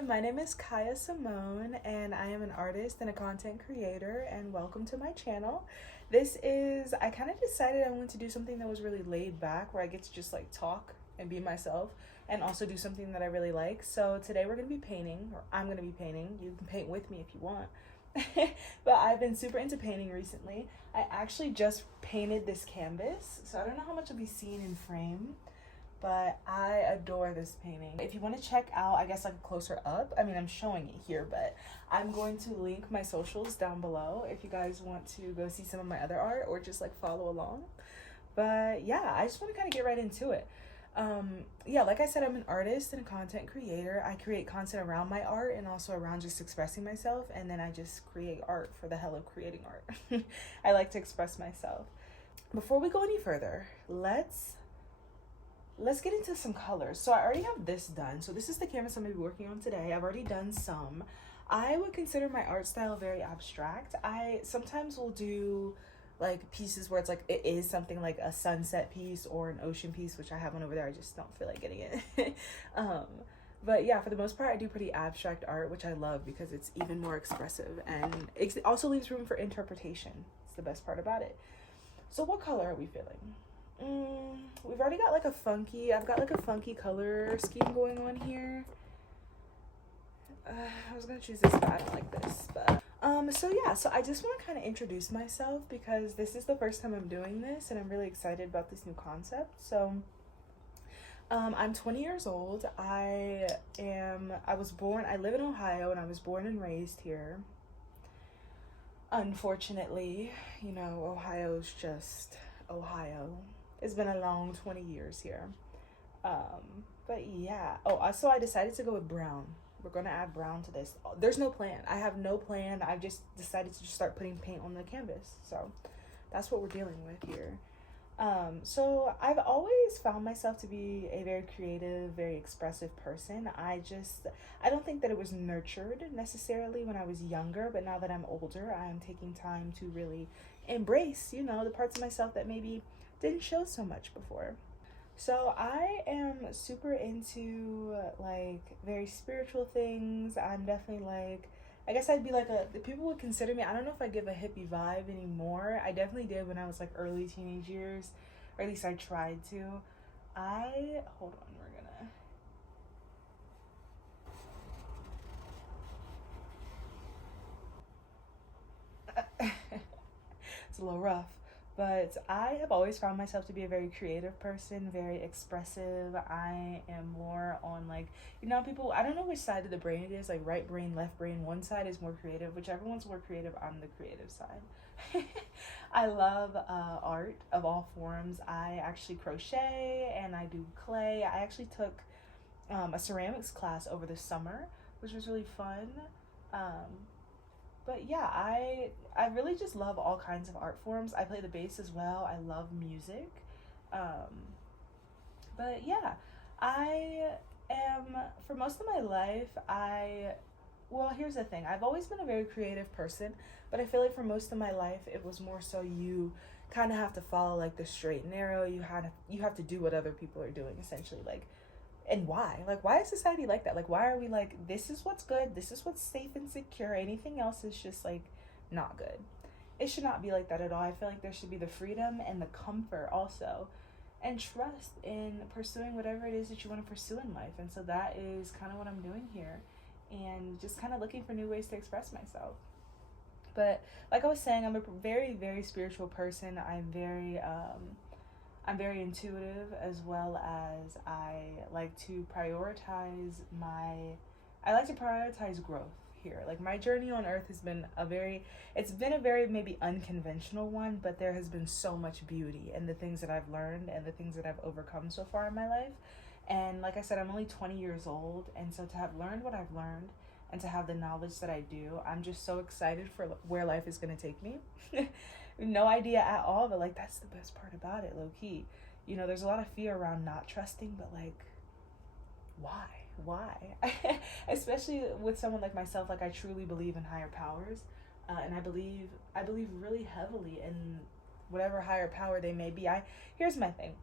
Hi, my name is Kiah Simone, and I am an artist and a content creator, and welcome to my channel. I kind of decided I wanted to do something that was really laid back, where I get to just like talk and be myself, and also do something that I really like. So today we're going to be painting, or I'm going to be painting. You can paint with me if you want. But I've been super into painting recently. I actually just painted this canvas, so I don't know how much will be seen in frame, but I adore this painting. If you want to check out, I guess, like a closer up, I mean, I'm showing it here, but I'm going to link my socials down below if you guys want to go see some of my other art or just like follow along. But yeah, I just want to kind of get right into it. Yeah, like I said, I'm an artist and a content creator. I create content around my art and also around just expressing myself, and then I just create art for the hell of creating art. I like to express myself. Before we go any further, let's get into some colors. So I already have this done. So this is the canvas I'm going to be working on today. I've already done some. I would consider my art style very abstract. I sometimes will do like pieces where it's like it is something like a sunset piece or an ocean piece, which I have one over there. I just don't feel like getting it. But yeah, for the most part, I do pretty abstract art, which I love because it's even more expressive, and it also leaves room for interpretation. It's the best part about it. So what color are we feeling? We've already got like I've got like a funky color scheme going on here. I was gonna choose this, but I don't like this, but so yeah, so I just want to kind of introduce myself because this is the first time I'm doing this, and I'm really excited about this new concept. So I'm 20 years old. I live in Ohio, and I was born and raised here. Unfortunately, Ohio's just Ohio. It's been a long 20 years here. But yeah. Oh, also I decided to go with brown. We're gonna add brown to this. There's no plan. I have no plan. I've just decided to just start putting paint on the canvas. So that's what we're dealing with here. So I've always found myself to be a very creative, very expressive person. I don't think that it was nurtured necessarily when I was younger, but now that I'm older, I'm taking time to really embrace, the parts of myself that maybe didn't show so much before. So I am super into like very spiritual things. I'm definitely like, I guess I'd be like the people would consider me, I don't know if I give a hippie vibe anymore. I definitely did when I was like early teenage years, or at least I tried to. Hold on, we're gonna, it's a little rough. But I have always found myself to be a very creative person, very expressive. I am more on like, people, I don't know which side of the brain it is, like right brain, left brain. One side is more creative, whichever one's more creative, I'm the creative side. I love art of all forms. I actually crochet and I do clay. I actually took a ceramics class over the summer, which was really fun. But yeah, I really just love all kinds of art forms. I play the bass as well. I love music. But yeah, I am, for most of my life, well, here's the thing. I've always been a very creative person, but I feel like for most of my life, it was more so you kind of have to follow like the straight and narrow. You have to do what other people are doing, essentially. And why? Like, why is society like that? Like, why are we like, this is what's good, this is what's safe and secure, anything else is just like not good? It should not be like that at all. I feel like there should be the freedom and the comfort also, and trust in pursuing whatever it is that you want to pursue in life. And so that is kind of what I'm doing here, and just kind of looking for new ways to express myself. But like I was saying, I'm a very, very spiritual person. I'm very intuitive, as well as I like to prioritize growth here. Like, my journey on earth has been it's been a very maybe unconventional one, but there has been so much beauty in the things that I've learned and the things that I've overcome so far in my life. And like I said, I'm only 20 years old, and so to have learned what I've learned and to have the knowledge that I do, I'm just so excited for where life is going to take me. No idea at all, but like that's the best part about it, low key. There's a lot of fear around not trusting, but like, why? Especially with someone like myself. Like, I truly believe in higher powers, and I believe really heavily in whatever higher power they may be. Here's my thing.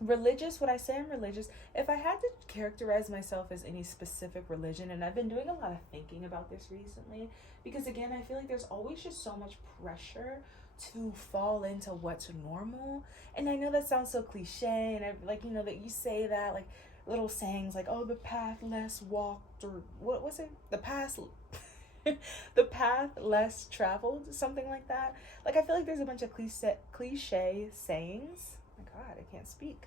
Religious, when I say I'm religious, if I had to characterize myself as any specific religion, and I've been doing a lot of thinking about this recently, because again, I feel like there's always just so much pressure to fall into what's normal. And I know that sounds so cliche, and I like, you know, that you say that, like little sayings like, oh, the path less walked, or what was it? The path. The path less traveled, something like that. Like, I feel like there's a bunch of cliche sayings. My God, I can't speak.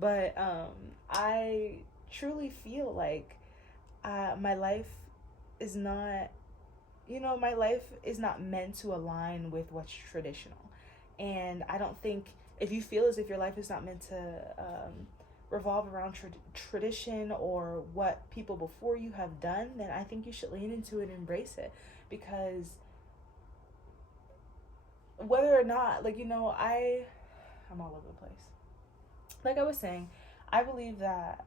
But I truly feel like my life is not, my life is not meant to align with what's traditional. And I don't think, if you feel as if your life is not meant to revolve around tradition or what people before you have done, then I think you should lean into it and embrace it. Because whether or not, like, I'm all over the place. Like I was saying, I believe that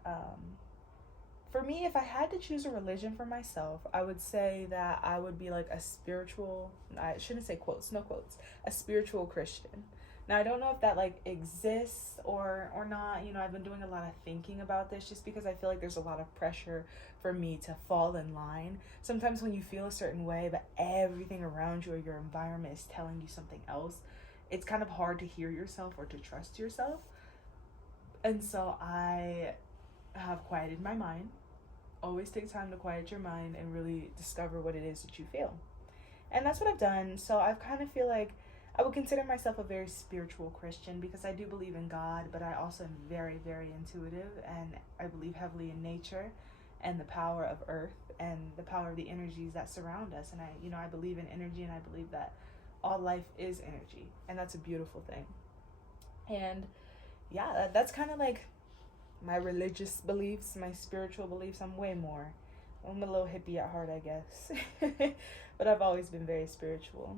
for me, if I had to choose a religion for myself, I would say that I would be like a spiritual, I shouldn't say quotes, no quotes, a spiritual Christian. Now, I don't know if that like exists or not. I've been doing a lot of thinking about this just because I feel like there's a lot of pressure for me to fall in line. Sometimes when you feel a certain way, but everything around you or your environment is telling you something else, it's kind of hard to hear yourself or to trust yourself. And so I have quieted my mind. Always take time to quiet your mind and really discover what it is that you feel. And that's what I've done. So I kind of feel like I would consider myself a very spiritual Christian because I do believe in God, but I also am very, very intuitive, and I believe heavily in nature and the power of earth and the power of the energies that surround us. And I believe in energy, and I believe that all life is energy, and that's a beautiful thing. And yeah, that's kind of like my religious beliefs, my spiritual beliefs. I'm a little hippie at heart, I guess. But I've always been very spiritual.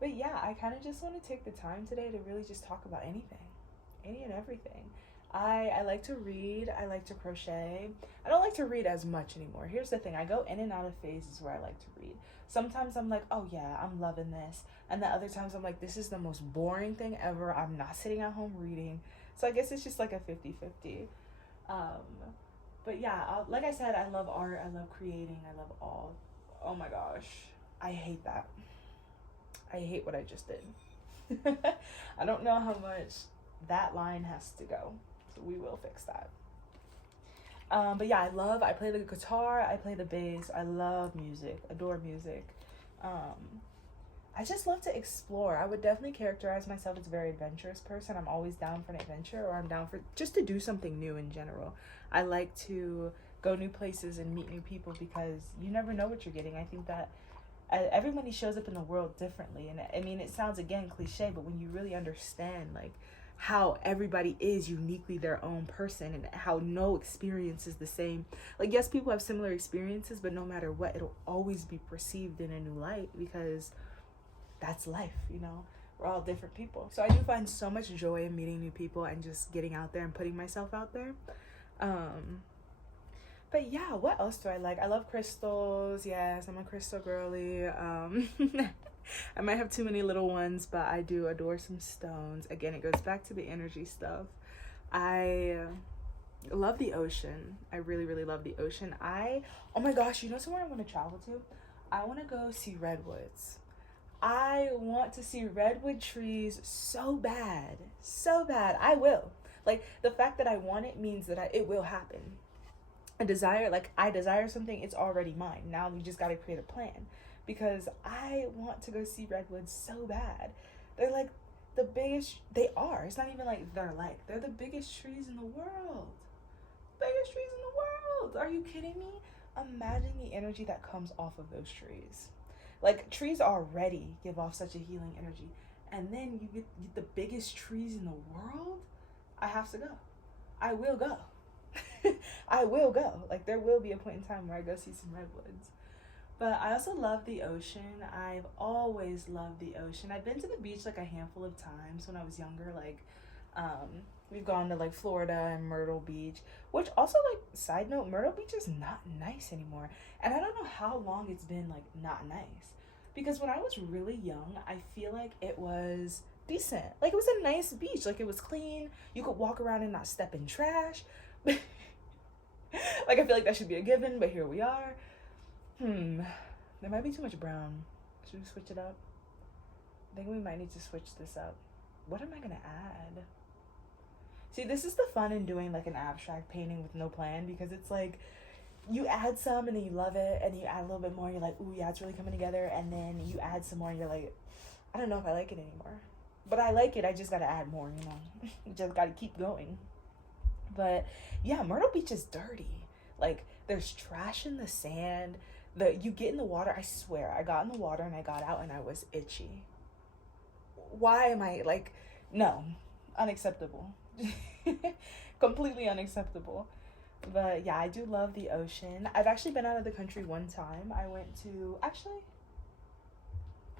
But yeah, I kind of just want to take the time today to really just talk about anything, any and everything. I like to read. I like to crochet. I don't like to read as much anymore. Here's the thing. I go in and out of phases where I like to read. Sometimes I'm like, oh yeah, I'm loving this. And then other times I'm like, this is the most boring thing ever. I'm not sitting at home reading. So I guess it's just like a 50-50. But yeah, like I said, I love art. I love creating. I love all. Oh my gosh. I hate that. I hate what I just did. I don't know how much that line has to go. So we will fix that. But yeah, I play the guitar, I play the bass, I love music, adore music. I just love to explore. I would definitely characterize myself as a very adventurous person. I'm always down for an adventure, or I'm down for just to do something new in general. I like to go new places and meet new people because you never know what you're getting. I think that everybody shows up in the world differently, and I mean, it sounds again cliche, but when you really understand like how everybody is uniquely their own person and how no experience is the same, like yes, people have similar experiences, but no matter what, it'll always be perceived in a new light because that's life. We're all different people. So I do find so much joy in meeting new people and just getting out there and putting myself out there. But yeah, what else do I like? I love crystals. Yes, I'm a crystal girly. I might have too many little ones, but I do adore some stones. Again, it goes back to the energy stuff. I love the ocean. I really, really love the ocean. Oh my gosh, somewhere I want to travel to? I want to go see redwoods. I want to see redwood trees so bad. So bad. I will. Like, the fact that I want it means that it will happen. I desire something, it's already mine. Now we just got to create a plan because I want to go see redwoods so bad. They're like the biggest, they are. It's not even like they're the biggest trees in the world. Biggest trees in the world. Are you kidding me? Imagine the energy that comes off of those trees. Like, trees already give off such a healing energy. And then you get the biggest trees in the world? I have to go. I will go. I will go. Like, there will be a point in time where I go see some redwoods. But I also love the ocean. I've always loved the ocean. I've been to the beach like a handful of times when I was younger. Like, we've gone to like Florida and Myrtle Beach, which also, like, side note, Myrtle Beach is not nice anymore. And I don't know how long it's been like not nice. Because when I was really young, I feel like it was decent. Like, it was a nice beach. Like, it was clean. You could walk around and not step in trash. Like, I feel like that should be a given, but here we are. There might be too much brown. Should we switch it up? I think we might need to switch this up. What am I gonna add? See, this is the fun in doing like an abstract painting with no plan, because it's like you add some and then you love it, and you add a little bit more, you're like, ooh, yeah, it's really coming together, and then you add some more and you're like, I don't know if I like it anymore. But I like it, I just gotta add more, you know. You just gotta keep going. But yeah, Myrtle Beach is dirty. Like, there's trash in the sand. You get in the water, I swear, I got in the water and I got out and I was itchy. Why am I like, no, unacceptable. Completely unacceptable. But yeah, I do love the ocean. I've actually been out of the country one time. I went to, actually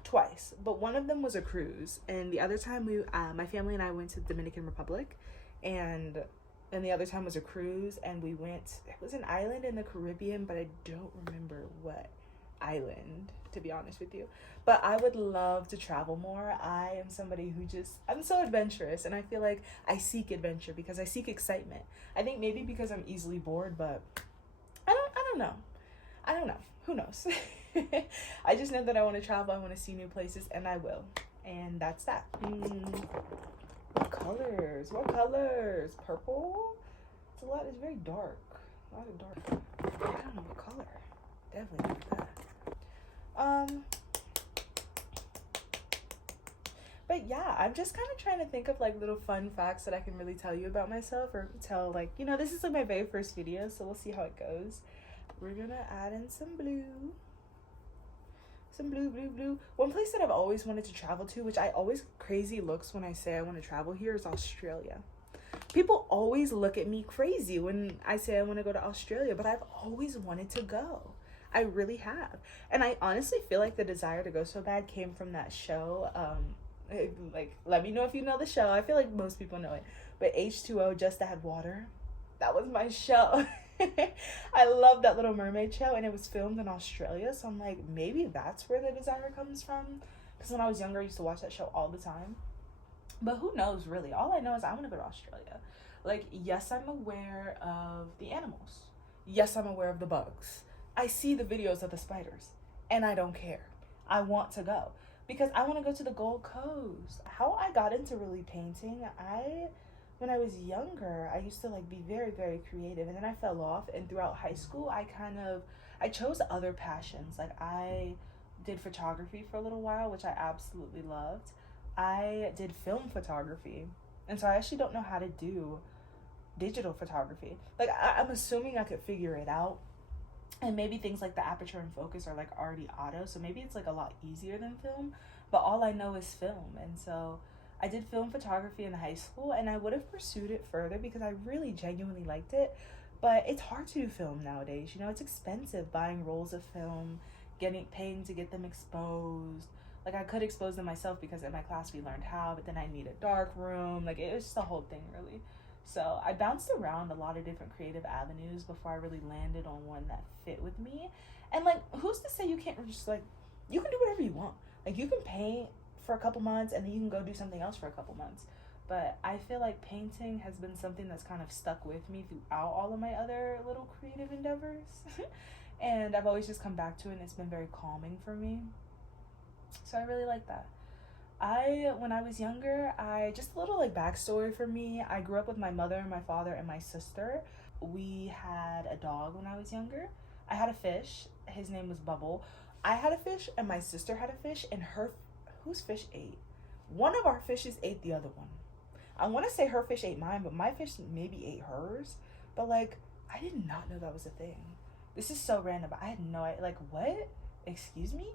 twice, but one of them was a cruise, and the other time my family and I went to the Dominican Republic, and the other time was a cruise, and we went, it was an island in the Caribbean, but I don't remember what island, to be honest with you. But I would love to travel more. I am somebody who I'm so adventurous, and I feel like I seek adventure because I seek excitement. I think maybe because I'm easily bored, but I don't know. Who knows? I just know that I want to travel, I want to see new places, and I will. And that's that. What colors? Purple? It's a lot. It's very dark. A lot of dark. I don't know what color. Definitely not that. But yeah, I'm just kind of trying to think of like little fun facts that I can really tell you about myself, or tell, like, you know, this is like my very first video, so we'll see how it goes. We're gonna add in some blue. Some blue. One place that I've always wanted to travel to, which I always crazy looks when I say I want to travel here, is Australia. People always look at me crazy when I say I want to go to Australia, but I've always wanted to go. I really have. And I honestly feel like the desire to go so bad came from that show. Like, let me know if you know the show. I feel like most people know it. But H2O, Just Add Water. That was my show. I love that Little Mermaid show, and it was filmed in Australia, so I'm like, maybe that's where the desire comes from, because when I was younger I used to watch that show all the time. But who knows, really. All I know is I want to go to Australia. Like, yes, I'm aware of the animals, yes, I'm aware of the bugs, I see the videos of the spiders, and I don't care. I want to go because I want to go to the Gold Coast. How I got into really painting, when I was younger, I used to like be very, very creative, and then I fell off, and throughout high school, I chose other passions. Like, I did photography for a little while, which I absolutely loved. I did film photography, and so I actually don't know how to do digital photography. Like, I'm assuming I could figure it out, and maybe things like the aperture and focus are like already auto, so maybe it's like a lot easier than film, but all I know is film. And so I did film photography in high school, and I would have pursued it further because I really genuinely liked it. But it's hard to do film nowadays. You know, it's expensive buying rolls of film, paying to get them exposed. Like, I could expose them myself because in my class we learned how, but then I need a dark room. Like, it was just a whole thing, really. So I bounced around a lot of different creative avenues before I really landed on one that fit with me. And like, who's to say you can't just, like, you can do whatever you want. Like, you can paint for a couple months and then you can go do something else for a couple months. But I feel like painting has been something that's kind of stuck with me throughout all of my other little creative endeavors. And I've always just come back to it, and it's been very calming for me. So I really like that. When I was younger, just a little like backstory for me. I grew up with my mother, my father, and my sister. We had a dog when I was younger. I had a fish. His name was Bubble. I had a fish, and my sister had a fish, and whose fish ate? One of our fishes ate the other one. I want to say her fish ate mine, but my fish maybe ate hers. But like, I did not know that was a thing. This is so random. I had no idea. Like, what? Excuse me?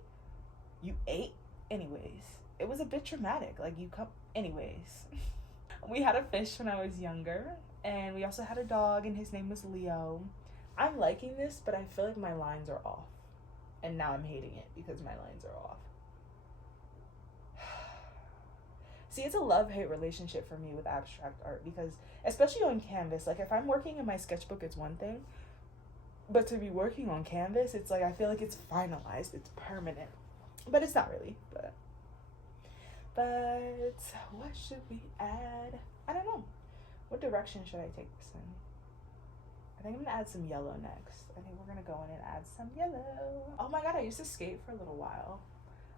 You ate? Anyways, it was a bit traumatic. Like, anyways. We had a fish when I was younger, and we also had a dog, and his name was Leo. I'm liking this, but I feel like my lines are off. And now I'm hating it because my lines are off. See, it's a love-hate relationship for me with abstract art, because especially on canvas, like if I'm working in my sketchbook, it's one thing, but to be working on canvas, it's like I feel like it's finalized, it's permanent, but it's not really. But what should we add? I don't know. What direction should I take this in? I think I'm gonna add some yellow next. I think we're gonna go in and add some yellow. Oh my god, I used to skate for a little while.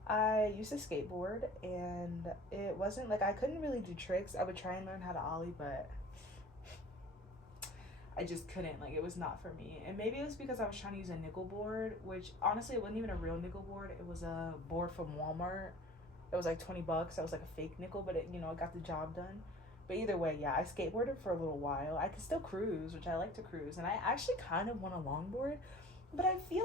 I used to skateboard, and it wasn't like I couldn't really do tricks. I would try and learn how to ollie, but I just couldn't. Like, it was not for me. And maybe it was because I was trying to use a nickel board, which honestly, it wasn't even a real nickel board. It was a board from Walmart. It was like $20. That was like a fake nickel, but it, it got the job done. But either way, yeah, I skateboarded for a little while. I could still cruise, which I like to cruise. And I actually kind of want a longboard, but I feel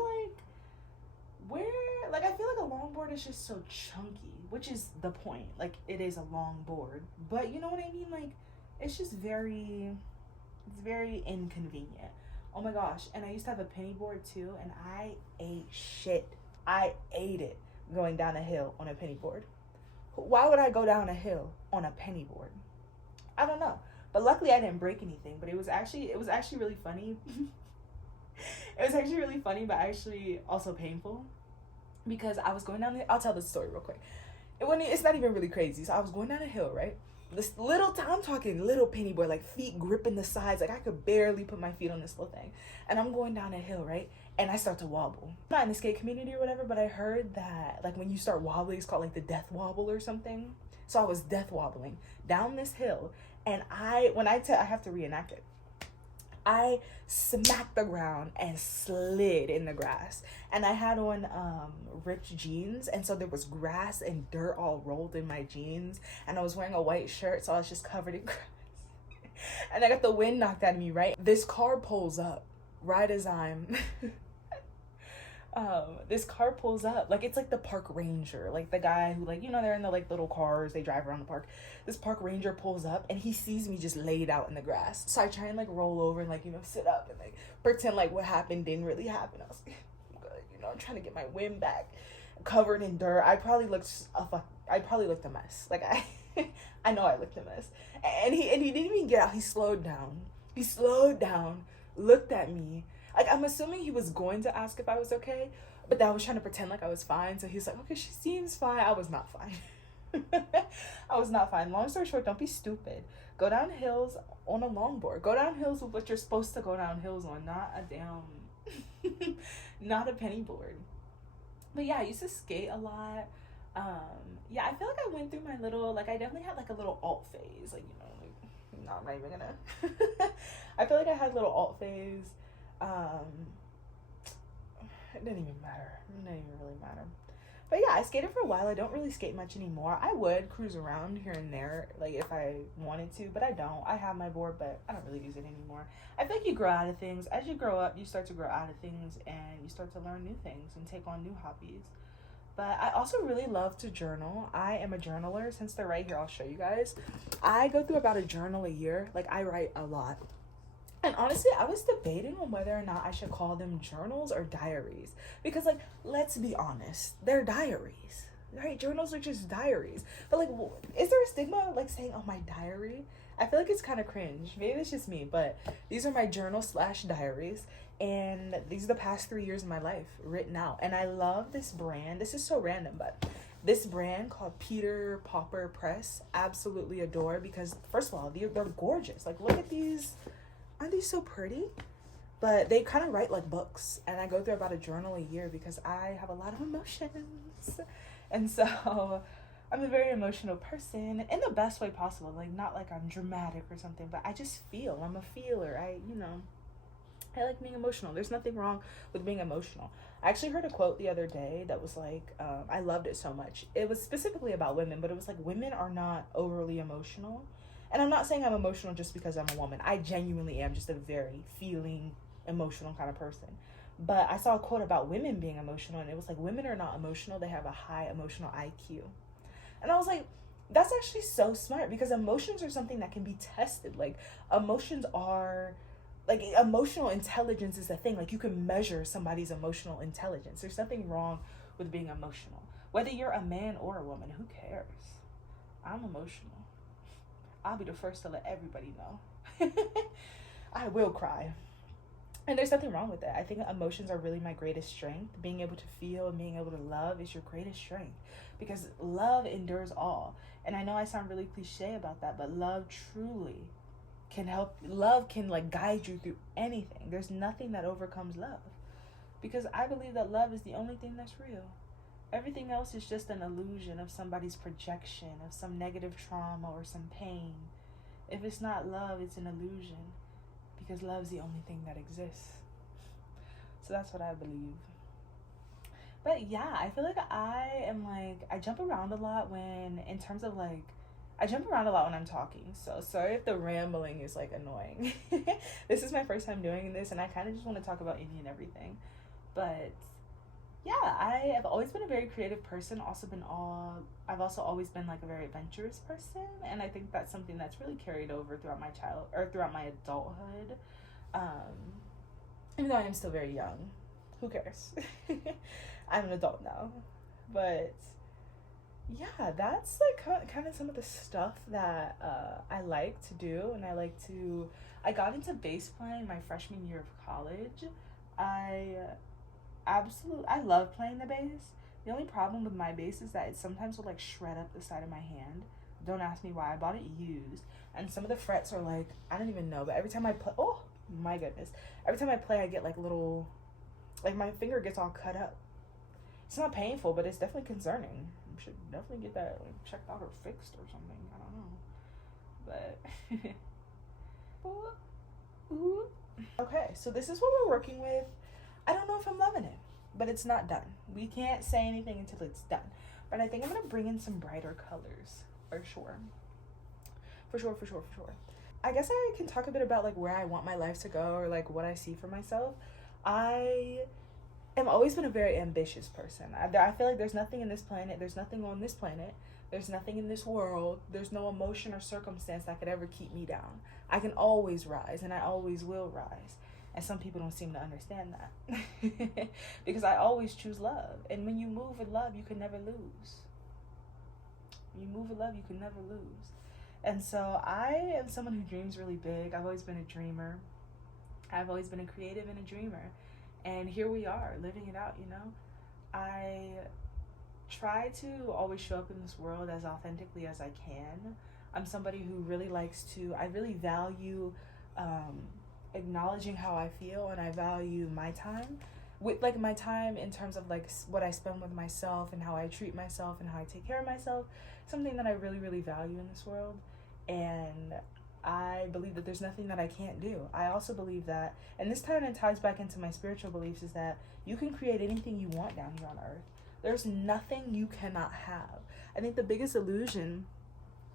like I feel like a longboard is just so chunky, which is the point. Like, it is a longboard, but you know what I mean? Like, it's just very inconvenient. Oh my gosh. And I used to have a penny board too, and I ate shit. I ate it going down a hill on a penny board. Why would I go down a hill on a penny board? I don't know. But luckily I didn't break anything, but it was actually really funny. It was actually really funny, but actually also painful, because I was going down I'll tell this story real quick. It's not even really crazy. So I was going down a hill, right? This I'm talking little penny board, like feet gripping the sides. Like, I could barely put my feet on this little thing. And I'm going down a hill, right? And I start to wobble. I'm not in the skate community or whatever, but I heard that, like, when you start wobbling, it's called, like, the death wobble or something. So I was death wobbling down this hill. And I have to reenact it. I smacked the ground and slid in the grass. And I had on ripped jeans, and so there was grass and dirt all rolled in my jeans. And I was wearing a white shirt, so I was just covered in grass. And I got the wind knocked out of me, right? This car pulls up right as I'm this car pulls up. Like, it's like the park ranger, like the guy who, like, they're in the, like, little cars, they drive around the park. This park ranger pulls up, and he sees me just laid out in the grass. So I try and, like, roll over and, like, sit up and, like, pretend like what happened didn't really happen. I was like, I'm trying to get my wind back, covered in dirt. I probably looked a mess. Like, I know I looked a mess. And he didn't even get out. He slowed down, looked at me. Like, I'm assuming he was going to ask if I was okay, but I was trying to pretend like I was fine. So he's like, okay, she seems fine. I was not fine. I was not fine. Long story short, don't be stupid. Go down hills on a longboard. Go down hills with what you're supposed to go down hills on, not a damn, not a penny board. But yeah, I used to skate a lot. Yeah, I feel like I went through my little, like, I definitely had, like, a little alt phase. Like, no, I'm not even gonna. I feel like I had a little alt phase. It didn't even matter. It didn't even really matter. But yeah, I skated for a while. I don't really skate much anymore. I would cruise around here and there, like, if I wanted to, but I don't. I have my board, but I don't really use it anymore. I feel like you grow out of things. As you grow up, you start to grow out of things, and you start to learn new things and take on new hobbies. But I also really love to journal. I am a journaler. Since they're right here, I'll show you guys. I go through about a journal a year. Like, I write a lot. And honestly, I was debating on whether or not I should call them journals or diaries. Because, like, let's be honest, they're diaries, right? Journals are just diaries. But, like, is there a stigma, like, saying, oh, my diary? I feel like it's kind of cringe. Maybe it's just me, but these are my journal/diaries. And these are the past 3 years of my life written out. And I love this brand. This is so random, but this brand called Peter Popper Press, absolutely adore, because, first of all, they're gorgeous. Like, look at these. Aren't these so pretty? But they kind of write like books, and I go through about a journal a year because I have a lot of emotions. And so I'm a very emotional person in the best way possible. Like, not like I'm dramatic or something, but I just feel. I'm a feeler. I like being emotional. There's nothing wrong with being emotional. I actually heard a quote the other day that was like, I loved it so much. It was specifically about women, but it was like, women are not overly emotional. And I'm not saying I'm emotional just because I'm a woman. I genuinely am just a very feeling, emotional kind of person. But I saw a quote about women being emotional, and it was like, women are not emotional. They have a high emotional IQ. And I was like, that's actually so smart, because emotions are something that can be tested. Like, emotions are, like, emotional intelligence is a thing. Like, you can measure somebody's emotional intelligence. There's nothing wrong with being emotional. Whether you're a man or a woman, who cares? I'm emotional. I'll be the first to let everybody know. I will cry. And there's nothing wrong with it. I think emotions are really my greatest strength. Being able to feel and being able to love is your greatest strength, because love endures all. And I know I sound really cliche about that, but love truly can help. Love can like guide you through anything. There's nothing that overcomes love, because I believe that love is the only thing that's real. Everything else is just an illusion of somebody's projection of some negative trauma or some pain. If it's not love, it's an illusion, because love's the only thing that exists. So that's what I believe. But yeah, I feel like I jump around a lot in terms of like, I jump around a lot when I'm talking. So sorry if the rambling is like annoying. This is my first time doing this, and I kind of just want to talk about Indian everything. But yeah, I have always been a very creative person. I've also always been like a very adventurous person, and I think that's something that's really carried over throughout throughout my adulthood. Um, Even though I am still very young, who cares? I'm an adult now, but yeah, that's like kind of some of the stuff that I like to do, and I got into bass playing my freshman year of college. I I love playing the bass. The only problem with my bass is that it sometimes will like shred up the side of my hand. Don't ask me why. I bought it used, and some of the frets are like, I don't even know. But every time I play, oh my goodness, every time I play, I get like little, like my finger gets all cut up. It's not painful, but it's definitely concerning. I should definitely get that like checked out or fixed or something. I don't know, but ooh. Okay, so this is what we're working with. I don't know if I'm loving it, but it's not done. We can't say anything until it's done. But I think I'm gonna bring in some brighter colors for sure. For sure. I guess I can talk a bit about like where I want my life to go, or like what I see for myself. I have always been a very ambitious person. I feel like there's nothing in this planet, there's nothing on this planet, there's nothing in this world, there's no emotion or circumstance that could ever keep me down. I can always rise, and I always will rise. And some people don't seem to understand that. Because I always choose love. And when you move with love, you can never lose. When you move with love, you can never lose. And so I am someone who dreams really big. I've always been a dreamer. I've always been a creative and a dreamer. And here we are, living it out, you know? I try to always show up in this world as authentically as I can. I'm somebody who really I really value acknowledging how I feel, and I value my time. With like my time in terms of like what I spend with myself and how I treat myself and how I take care of myself, something that I really, really value in this world. And I believe that there's nothing that I can't do. I also believe that, and this kind of ties back into my spiritual beliefs, is that you can create anything you want down here on earth. There's nothing you cannot have. I think the biggest illusion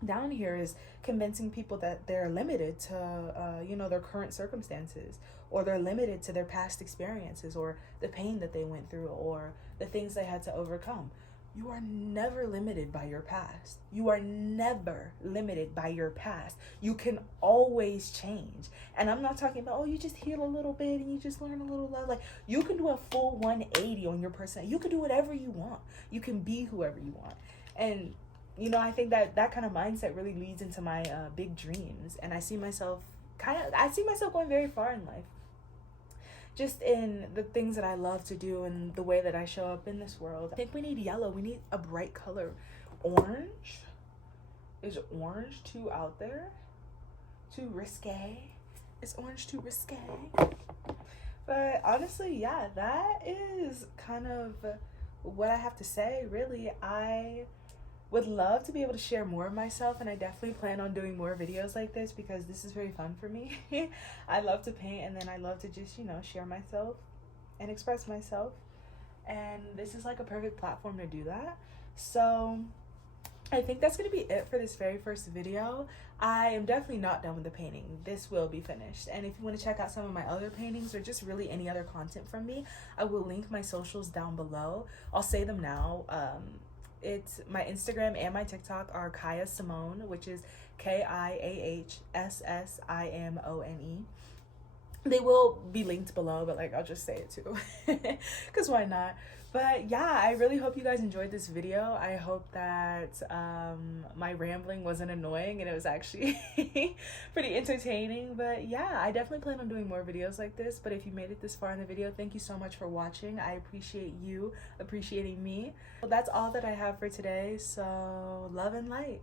down here is convincing people that they're limited to their current circumstances, or they're limited to their past experiences, or the pain that they went through, or the things they had to overcome. You are never limited by your past. You are never limited by your past. You can always change. And I'm not talking about, oh, you just heal a little bit and you just learn a little love. Like, you can do a full 180 on your personality. You can do whatever you want. You can be whoever you want. And I think that kind of mindset really leads into my big dreams. And I see myself going very far in life. Just in the things that I love to do and the way that I show up in this world. I think we need yellow. We need a bright color. Orange? Is orange too out there? Too risque? Is orange too risque? But honestly, yeah, that is kind of what I have to say, really. I would love to be able to share more of myself, and I definitely plan on doing more videos like this, because this is very fun for me. I love to paint, and then I love to just share myself and express myself, and this is like a perfect platform to do that. So I think that's going to be it for this very first video. I am definitely not done with the painting. This will be finished. And if you want to check out some of my other paintings, or just really any other content from me, I will link my socials down below. I'll say them now. It's my Instagram and my TikTok are Kiah Simone, which is KIAHSSIMONE. They will be linked below, but like I'll just say it too because why not. But yeah, I really hope you guys enjoyed this video. I hope that my rambling wasn't annoying and it was actually pretty entertaining. But yeah, I definitely plan on doing more videos like this. But if you made it this far in the video, thank you so much for watching. I appreciate you appreciating me. Well, that's all that I have for today, so love and light.